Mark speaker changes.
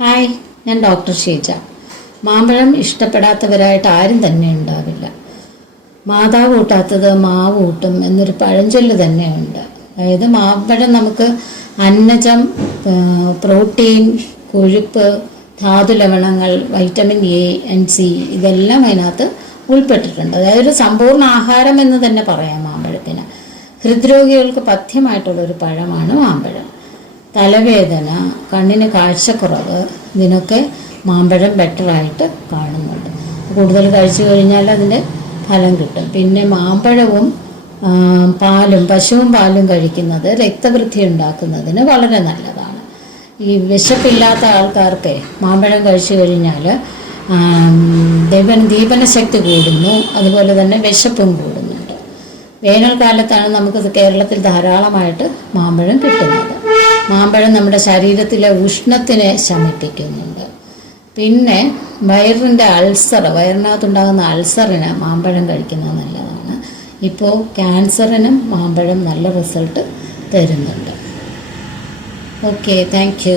Speaker 1: Hi ഞാൻ doctor Sheeja. മാമ്പഴം ഇഷ്ടപ്പെടാത്തവരായിട്ട് ആരും തന്നെ ഉണ്ടാവില്ല. മാതാവ് കൂട്ടാത്തത് മാവ് കൂട്ടും എന്നൊരു പഴഞ്ചൊല്ല് തന്നെയുണ്ട്. അതായത് മാമ്പഴം നമുക്ക് അന്നജം പ്രോട്ടീൻ കൊഴുപ്പ് ധാതു ലവണങ്ങൾ വൈറ്റമിൻ എ ആൻഡ് സി ഇതെല്ലാം അതിനകത്ത് ഉൾപ്പെട്ടിട്ടുണ്ട്. അതായത് ഒരു സമ്പൂർണ ആഹാരം എന്ന് തന്നെ പറയാം മാമ്പഴത്തിന്. ഹൃദ്രോഗികൾക്ക് പഥ്യമായിട്ടുള്ള ഒരു പഴമാണ് മാമ്പഴം. തലവേദന കണ്ണിന് കാഴ്ചക്കുറവ് ഇതിനൊക്കെ മാമ്പഴം ബെറ്ററായിട്ട് കാണുന്നുണ്ട്. കൂടുതൽ കഴിച്ചു കഴിഞ്ഞാൽ അതിന്റെ ഫലം കിട്ടും. പിന്നെ മാമ്പഴവും പാലും പശുവും പാലും കഴിക്കുന്നത് രക്തവൃദ്ധി ഉണ്ടാക്കുന്നതിന് വളരെ നല്ലതാണ്. ഈ വിശപ്പില്ലാത്ത ആൾക്കാർക്ക് മാമ്പഴം കഴിച്ചു കഴിഞ്ഞാൽ ദീപന ദീപനശക്തി കൂടുന്നു. അതുപോലെ തന്നെ വിശപ്പും കൂടുന്നുണ്ട്. വേനൽക്കാലത്താണ് നമുക്ക് കേരളത്തിൽ ധാരാളമായിട്ട് മാമ്പഴം കിട്ടുന്നത്. മാമ്പഴം നമ്മുടെ ശരീരത്തിലെ ഉഷ്ണത്തിനെ ശമിപ്പിക്കുന്നുണ്ട്. പിന്നെ വയറിന്റെ അൾസർ വയറിനകത്തുണ്ടാകുന്ന അൾസറിന് മാമ്പഴം കഴിക്കുന്നത് നല്ലതാണ്. ഇപ്പോൾ ക്യാൻസറിനും മാമ്പഴം നല്ല റിസൾട്ട് തരുന്നുണ്ട്. Okay thank